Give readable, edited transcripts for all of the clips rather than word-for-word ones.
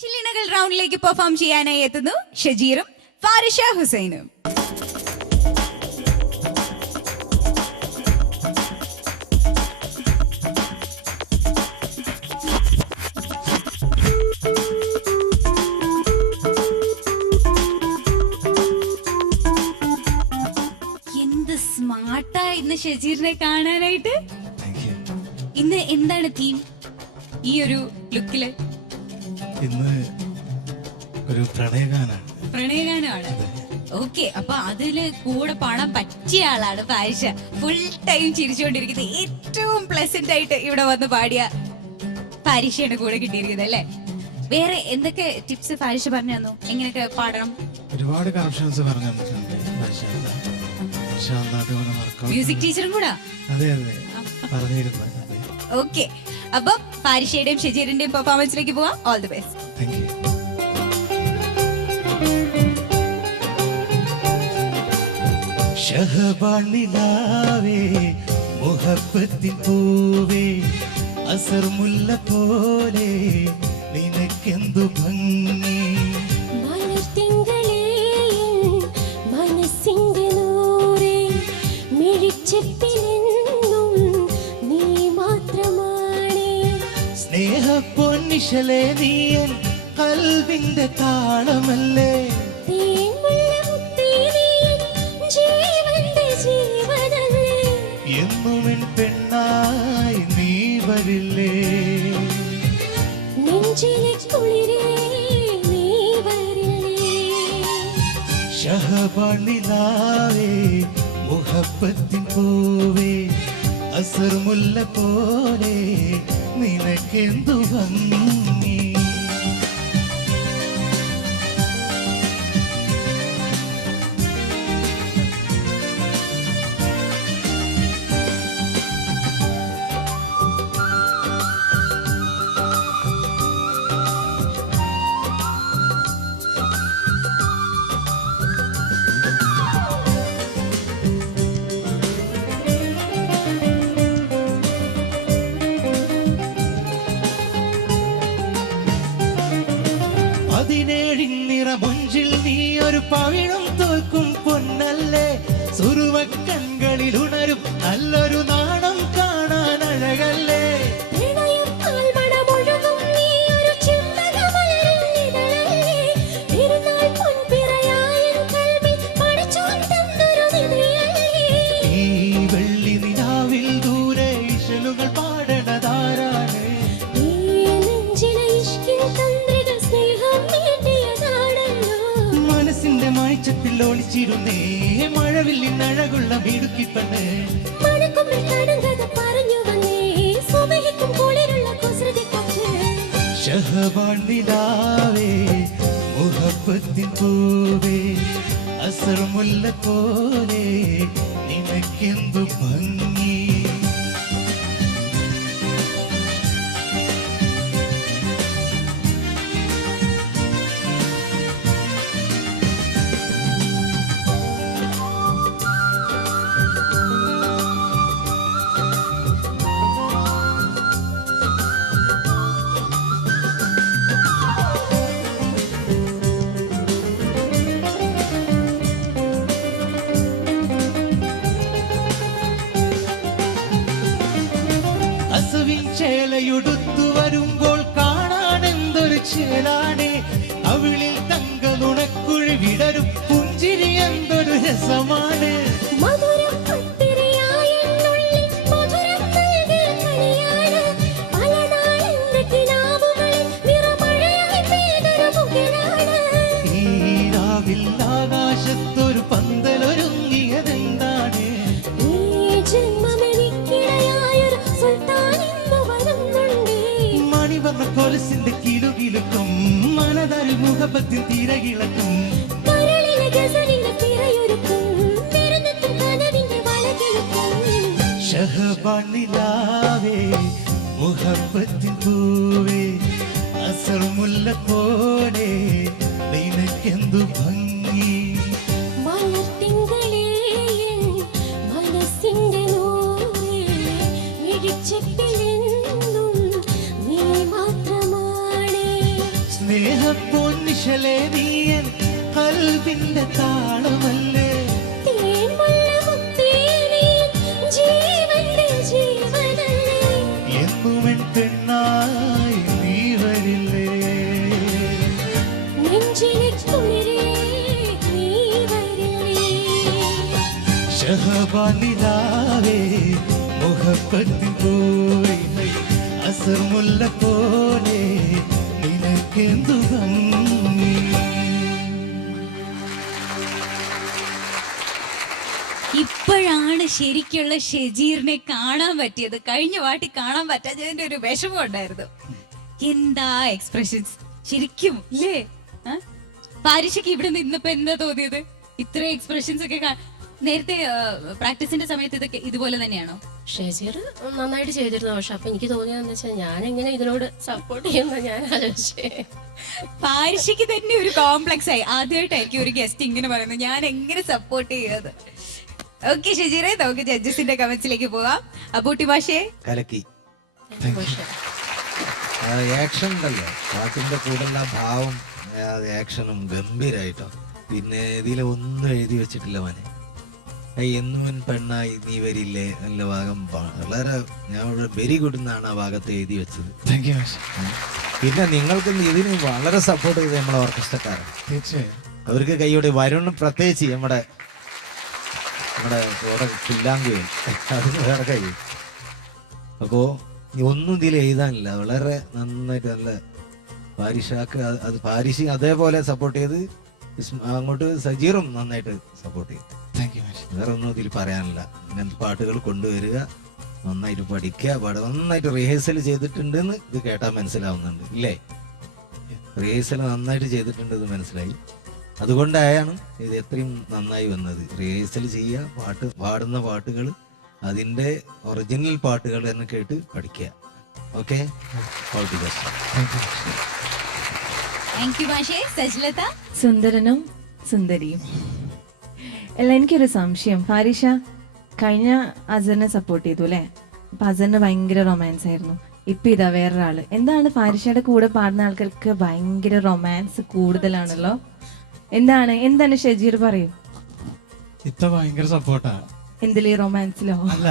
ചില്ലിനകൾ റൗണ്ടിലേക്ക് perform ചെയ്യാനായി എത്തുന്നു ഷജീറും ഫാരിഷ ഹുസൈനും. എന്ത് സ്മാർട്ടാ ഇന്ന് ഷജീറിനെ കാണാനായിട്ട്. ഇന്ന് എന്താണ് തീം ഈ ഒരു ലുക്കില്? ഇന്ന് ഒരു പ്രണയഗാനാണ്. ഓക്കെ, അപ്പൊ അതില് കൂടെ പാടാൻ പറ്റിയ ആളാണ് ഫാരിഷ. ഫുൾ ടൈം ചിരിച്ചുകൊണ്ടിരിക്കുന്നത്, ഏറ്റവും പ്ലസന്റ് ആയിട്ട് ഇവിടെ വന്ന് പാടിയ ഫാരിഷയാണ് കൂടെ കിട്ടിയിരിക്കുന്നത് അല്ലേ? വേറെ എന്തൊക്കെ ടിപ്സ് ഫാരിഷ പറഞ്ഞു തന്നു? എങ്ങനെയൊക്കെ പാടണം? ഒരുപാട് കറക്ഷൻസ് പറഞ്ഞു തന്നിട്ടുണ്ട്. മ്യൂസിക് ടീച്ചറും കൂടെ പറഞ്ഞിരുന്നു. ഓക്കെ, അപ്പൊ ഫാരിഷയുടെയും ഷജീറിന്റെയും പെർഫോമൻസിലേക്ക് പോവാം. All the best. Thank you. ഷഹബാനിലാവേ മുഹബത്തിൻ പൂവേ അസർ മുല്ല പോലെ നിനക്കെന്തു ഭംഗി. മനസ്സിന്റെ നൂറേ മിഴിച്ചെപ്പിലെന്നും നീ മാത്രമാണ്. സ്നേഹപ്പൊന്നിശലേ നീയൻ കൽവിന്റെ താളമല്ലേ. എന്നുമെൻ പെണ്ണായി നീ വരില്ലേ. നെഞ്ചിലെ കുളിരേ നീ വരില്ലേ. ഷഹബാനിലാവേ മുഹബത്തിൻ പൂവേ അസർ മുല്ല പോലെ നിനക്കെന്തു ഭംഗി. മുഞ്ചിൽ നീ ഒരു പവിഴം തോൽക്കും പൊന്നല്ലേ. സുറുവക്കൺകളിൽ ഉണരും നല്ലൊരു നാണം കാണാൻ അഴകല്ലേ. ഈ വെള്ളി നിലാവിൽ ദൂരെ ഇശലുകൾ പാടണതാരാണ്. മനസ്സിന്റെ മായ്ച്ചത്തിൽ ഒളിച്ചിരുന്നേ മഴവില്ലിൻ അഴകുള്ള മിടുക്കിപ്പണ്ണ്. ഷഹബാനിലാവേ മുഹബത്തിൻ പൂവേ അസർ മുല്ല പോലെ നിനക്കെന്തു ഭംഗി. ചേലയുടുത്തു വരുമ്പോൾ കാണാൻ എന്തൊരു ചേലാണ്. അവളിൽ തങ്ക നുണക്കുഴി വിടരും പുഞ്ചിരി എന്തൊരു രസമാണ്. ഈ രാവിൽ ആകാശത്തൊരു പന്തലൊരുങ്ങിയതെന്താണ്. മണിവർണ്ണ കൊലസിന്റെ കിലുകിലുക്കും മനതാരിൽ മുഖപത്തിൽ തിരകിളക്കും. ഷഹബാനിലാവേ മുഹബത്തിൻ പൂവേ അസർ മുല്ല പോലെ നിനക്കെന്തു ഭംഗി. മനസ്സിന്റെ നൂറേ മിഴിച്ചെപ്പിലെന്നും നീ മാത്രമാണ്. സ്നേഹപ്പൊന്നിശലേ നീയൻ കൽവിന്റെ താളമല്ലേ തേൻമുല്ലമുത്തേ നീ ജീവന്റെ ജീവനല്ലേ എന്നുമെൻ പെണ്ണായി നീ വരില്ലേ നെഞ്ചിലെ കുളിരേ നീ വരില്ലേ ഷഹബാനിലാവേ മുഹബത്തിൻ പൂവേ അസർ മുല്ല പോലെ നിനക്കെന്തു ഭംഗി. ഇപ്പോഴാണ് ശരിക്കുള്ള ഷെജീറിനെ കാണാൻ പറ്റിയത്. കഴിഞ്ഞ പാട്ടി കാണാൻ പറ്റാത്തതിന്റെ ഒരു വിഷമം ഉണ്ടായിരുന്നു. എന്താ എക്സ്പ്രഷൻസ് ശരിക്കും ഇല്ലേ? പാരിഷയ്ക്ക് ഇവിടെ നിന്നപ്പോ എന്താ തോന്നിയത്? ഇത്ര എക്സ്പ്രഷൻസ് ഒക്കെ നേരത്തെ പ്രാക്ടീസിന്റെ സമയത്ത് ഇതൊക്കെ ഇതുപോലെ തന്നെയാണോ? ഷെജീർ നന്നായിട്ട് ചെയ്തിരുന്നു. പക്ഷെ അപ്പൊ എനിക്ക് തോന്നിയതെന്ന് വെച്ചാൽ ഞാൻ എങ്ങനെ ഇതിനോട് സപ്പോർട്ട് ചെയ്യുന്ന ഞാൻ ആലോചിച്ചേ. പാരിഷയ്ക്ക് തന്നെ ഒരു കോംപ്ലക്സ് ആയി. ആദ്യമായിട്ടായിരിക്കും ഒരു ഗസ്റ്റ് ഇങ്ങനെ പറയുന്നത് ഞാൻ എങ്ങനെ സപ്പോർട്ട് ചെയ്യാത്. ഓക്കെ ഷെജീറെ, നമുക്ക് ജഡ്ജസിന്റെ കമന്റ്സിലേക്ക് പോവാം. അബൂട്ടി മാഷേ കലക്കി ആക്ഷൻ ഉണ്ടല്ലോ പാട്ടിന്റെ കൂടെയുള്ള ഭാവം ആക്ഷനും ഗംഭീരായിട്ടോ. പിന്നെ ഇതിൽ ഒന്നും എഴുതി വെച്ചിട്ടില്ല മോനെ. എന്നും പെണ്ണായി നീ വരില്ലേ നല്ല ഭാഗം വളരെ ഞാൻ വെരി ഗുഡ് എന്നാണ് ആ ഭാഗത്ത് എഴുതി വെച്ചത്. പിന്നെ നിങ്ങൾക്ക് ഇതിന് വളരെ സപ്പോർട്ട് ചെയ്ത് നമ്മുടെ ഓർക്കസ്ട്രക്കാരൻ. തീർച്ചയായും അവർക്ക് കൈയോടെ വരുൺ പ്രത്യേകിച്ച് നമ്മുടെ പില്ലാങ്കുയിൽ അതിന് വേറെ കൈ. അപ്പോ ഒന്നും ഇതിൽ എഴുതാനില്ല. വളരെ നന്നായിട്ട് നല്ല പാരിഷാക്ക് അത് പാരിഷ് അതേപോലെ സപ്പോർട്ട് ചെയ്ത് അങ്ങോട്ട് സജീറും നന്നായിട്ട് സപ്പോർട്ട് ചെയ്തു. വേറെ ഒന്നും ഇതിൽ പറയാനില്ല. ഇങ്ങനത്തെ പാട്ടുകൾ കൊണ്ടുവരിക, നന്നായിട്ട് പഠിക്കുക, നന്നായിട്ട് റിഹേഴ്സൽ ചെയ്തിട്ടുണ്ടെന്ന് ഇത് കേട്ടാൽ മനസ്സിലാവുന്നുണ്ട് ഇല്ലേ? റിഹേഴ്സൽ നന്നായിട്ട് ചെയ്തിട്ടുണ്ട് ഇത് മനസ്സിലായി. അതുകൊണ്ടായാണ് ഇത് എത്രയും നന്നായി വന്നത്. റിഹേഴ്സൽ ചെയ്യുക, പാടുന്ന പാട്ടുകൾ അതിൻ്റെ ഒറിജിനൽ പാട്ടുകൾ തന്നെ കേട്ട് പഠിക്കുക. Okay, all the best. Thank U മാഷേ. സജ്ലത? സുന്ദരനും സുന്ദരിയും. അല്ല, എനിക്കൊരു സംശയം. ഫാരിഷ കഴിഞ്ഞ അസറിനെ സപ്പോർട്ട് ചെയ്തു അല്ലേ? അപ്പൊ അസറിന് ഭയങ്കര റൊമാൻസ് ആയിരുന്നു. ഇപ്പൊ ഇതാ വേറൊരാള്. എന്താണ് ഫാരിഷയുടെ കൂടെ പാടുന്ന ആൾക്കാർക്ക് ഭയങ്കര റൊമാൻസ് കൂടുതലാണല്ലോ? എന്താണ് ഷെജീർ പറയൂ? ഇത്ത ഭയങ്കര സപ്പോർട്ടാ. എന്തിലീ റൊമാൻസിലോ? അല്ല,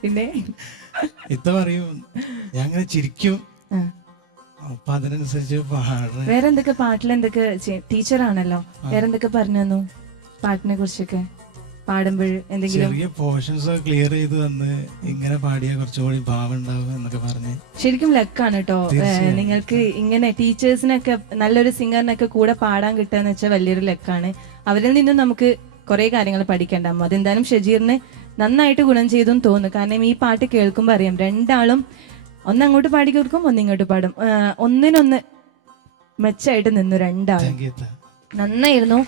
പിന്നെ ഇത്ത പറയും ഞാൻ അങ്ങനെ ചിരിക്കും. ആ. അപ്പൊ അതിനനുസരിച്ച് പാടുന്ന വേറെ എന്തൊക്കെ പാട്ടിലെന്തൊക്കെ ടീച്ചറാണല്ലോ, വേറെ എന്തൊക്കെ പറഞ്ഞു തന്നു പാട്ടിനെ കുറിച്ചൊക്കെ? പാടുമ്പോൾ എന്തെങ്കിലും ചെറിയ പോർഷൻസ് ക്ലിയർ ചെയ്ത് തന്ന് ഇങ്ങനെ പാടിയ കുറച്ചുകൂടി ഭാവം ഉണ്ടാവും എന്നൊക്കെ പറഞ്ഞ്. ശരിക്കും ലക്കാണ് കേട്ടോ നിങ്ങൾക്ക്. ഇങ്ങനെ ടീച്ചേഴ്സിനൊക്കെ നല്ലൊരു സിംഗറിനൊക്കെ കൂടെ പാടാൻ കിട്ടുകയെന്ന് വെച്ചാൽ വലിയൊരു ലക്കാണ്. അവരിൽ നിന്നും നമുക്ക് കുറെ കാര്യങ്ങൾ പഠിക്കേണ്ടാവും. അതെന്തായാലും ഷെജീറിന് നന്നായിട്ട് ഗുണം ചെയ്തു എന്ന് തോന്നുന്നു. കാരണം ഈ പാട്ട് കേൾക്കുമ്പോൾ അറിയാം രണ്ടാളും ഒന്നങ്ങോട്ട് പാടി കൊടുക്കും, ഒന്നിങ്ങോട്ട് പാടും. ഒന്നിനൊന്ന് മെച്ചമായിട്ട് നിന്നു രണ്ടാളും. നന്നായിരുന്നു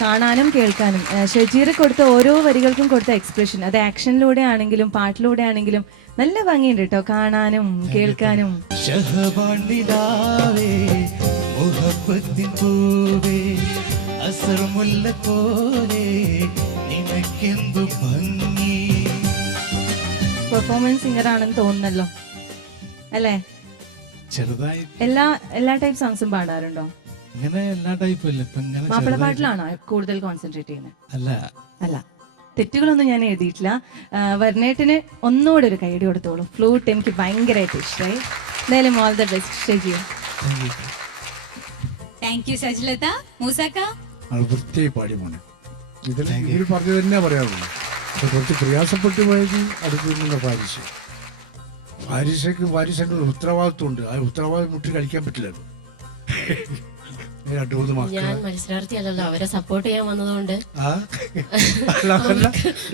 കാണാനും കേൾക്കാനും. ഷെജീർ കൊടുത്ത ഓരോ വരികൾക്കും കൊടുത്ത എക്സ്പ്രഷൻ, അത് ആക്ഷനിലൂടെ ആണെങ്കിലും പാട്ടിലൂടെ ആണെങ്കിലും നല്ല ഭംഗിയുണ്ട് കേട്ടോ കാണാനും കേൾക്കാനും. പെർഫോമൻസ് സിംഗർ ആണെന്ന് തോന്നുന്നല്ലോ അല്ലേ? ചെറുതായി എല്ലാ ടൈപ്പ് സോങ്സും പാടാറുണ്ടോ? ഇങ്ങനെ എല്ലാ ടൈപ്പും ഇല്ല. ഇപ്പൊ ഇങ്ങനെ മാപ്പിള പാട്ടിലാണോ കൂടുതൽ കോൺസെൻട്രേറ്റ് ചെയ്യുന്നത്? അല്ല, തെറ്റുകളൊന്നും ഞാൻ എഴുതിയിട്ടില്ല. വർണ്ണേട്ടിന് ഒന്നുകൂടെ ഒരു കൈയടി കൊടുത്തോളൂ. ഫ്ലൂട്ട് എനിക്ക് ഭയങ്കരമായിട്ട് ഇഷ്ടമായി. എന്തായാലും all the best Shajeer. Thank you Sajlatha. മൂസക്ക? വൃത്തിയായി പാടി മോനെ. ഇതിൽ പറഞ്ഞു തന്നെ പറയാറുള്ളൂ. കുറച്ച് പ്രയാസപ്പെട്ടു പോയത് അടുത്ത് നിന്നുള്ള പാരിഷയ്ക്ക് ഒരു ഉത്തരവാദിത്വം ഉണ്ട്. ആ ഉത്തരവാദിത്വം മുട്ടി കളിക്കാൻ പറ്റില്ലല്ലോ. രണ്ടു മൂന്ന് മക്കൾ, ഞാൻ മത്സരാർത്ഥി അല്ലല്ലോ, അവരെ സപ്പോർട്ട് ചെയ്യാൻ വന്നതുകൊണ്ട്.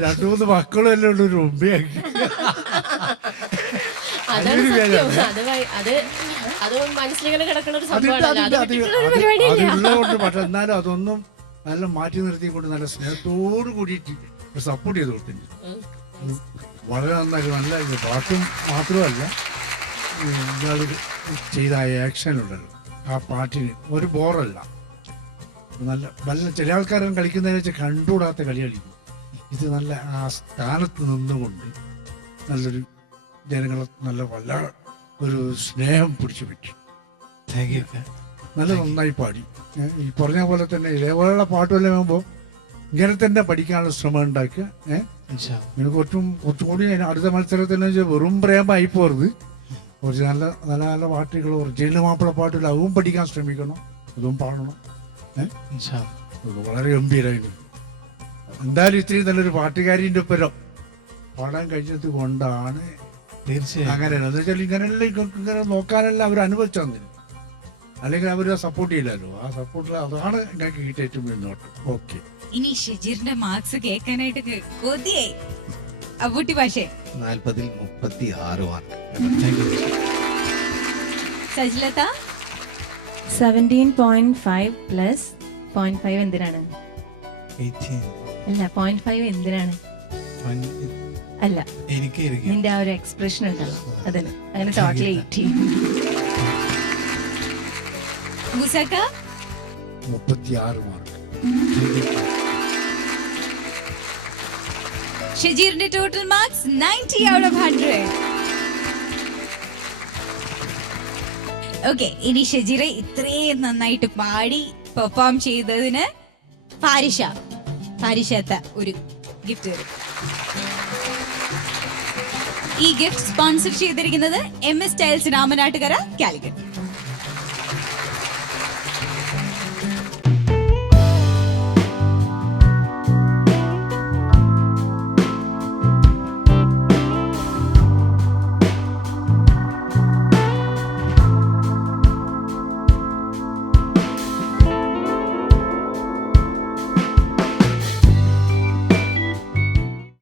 രണ്ടു മൂന്ന് മക്കളും എല്ലാം ഉണ്ട്. ഒരു ഉമ്മയാക്കി അതാണ് സത്യം. അത് മനസ്സിലിങ്ങനെ കിടക്കുന്ന ഒരു സംഭവമാണ്. അതുള്ളതുകൊണ്ട്. പക്ഷെ എന്നാലും അതൊന്നും നല്ല മാറ്റി നിർത്തിക്കൊണ്ട് നല്ല സ്നേഹത്തോട് കൂടിയിട്ട് സപ്പോർട്ട് ചെയ്ത് കൊടുത്തിട്ടുണ്ട്. വളരെ നന്നായിട്ട് നല്ല പാട്ടും മാത്രമല്ല ഇയാൾ ചെയ്ത ആക്ഷനുണ്ടല്ലോ ആ പാട്ടിന് ഒരു ബോറല്ല. നല്ല ചില ആൾക്കാരും കളിക്കുന്നതിനെ വെച്ച് കണ്ടുകൂടാത്ത കളി കളിക്കും. ഇത് നല്ല ആ സ്ഥാനത്ത് നിന്നുകൊണ്ട് നല്ലൊരു ജനങ്ങളെ നല്ല ഒരു സ്നേഹം പിടിച്ചു പറ്റും. നല്ല നന്നായി പാടി. ഈ പറഞ്ഞ പോലെ തന്നെ ഇതേപോലെയുള്ള പാട്ടുമെല്ലാം ആകുമ്പോൾ ഇങ്ങനെ തന്നെ പഠിക്കാനുള്ള ശ്രമം ഉണ്ടാക്കുക. എനിക്ക് കുറച്ചുകൂടി അടുത്ത മത്സരത്തിൽ വെറും പ്രേമമായി പോരുത്. കുറച്ച് നല്ല നല്ല നല്ല പാട്ടുകൾ, ഒറിജിനൽ മാപ്പിള പാട്ടുകൾ അതും പഠിക്കാൻ ശ്രമിക്കണം, അതും പാടണം. വളരെ ഗംഭീരമായിരുന്നു. എന്തായാലും ഇത്രയും നല്ലൊരു പാട്ടുകാരിൻ്റെ ഒപ്പം പാടാൻ കഴിഞ്ഞത് കൊണ്ടാണ് തീർച്ചയായും അങ്ങനെയാണ്. എന്ന് വെച്ചാൽ ഇങ്ങനെ നോക്കാനെല്ലാം അവർ അനുഭവിച്ചു തന്നില്ല, അല്ലെങ്കിൽ അവർ സപ്പോർട്ട് ചെയ്യില്ലല്ലോ. ആ സപ്പോർട്ടിൽ അതാണ് ഞങ്ങൾക്ക് കിട്ടിയ ഏറ്റവും മുന്നോട്ട്. ഓക്കെ, ഇനി ഷജീറിന്റെ മാർക്സ് കേൾക്കാനായിട്ട് കൊതിയായി. അബൂട്ടി ഭാഷേ 40-ൽ 36 മാർക്ക്. സജിലത 17.5 പ്ലസ് 0.5 എന്തിനാണ്? 18. അല്ല, 0.5 എന്തിനാണ്? അല്ല, എനിക്ക് നിന്റെ ആ ഒരു എക്സ്പ്രഷൻ ഉണ്ടല്ലോ അതിന്. അങ്ങനെ ടോട്ടൽ 18. മുസക്ക 36 മാർക്ക്. ഷജീറിന്റെ total marks 90 out of 100. Okay, ഇനി ഷജീറെ ഇത്രയും നന്നായിട്ട് പാടി പെർഫോം ചെയ്തതിന് പാരിഷത്ത ഒരു ഗിഫ്റ്റ് തരും. ഈ ഗിഫ്റ്റ് സ്പോൺസർ ചെയ്തിരിക്കുന്നത് MS ടൈൽസ് രാമനാട്ടുകര, കാലിക്കറ്റ്.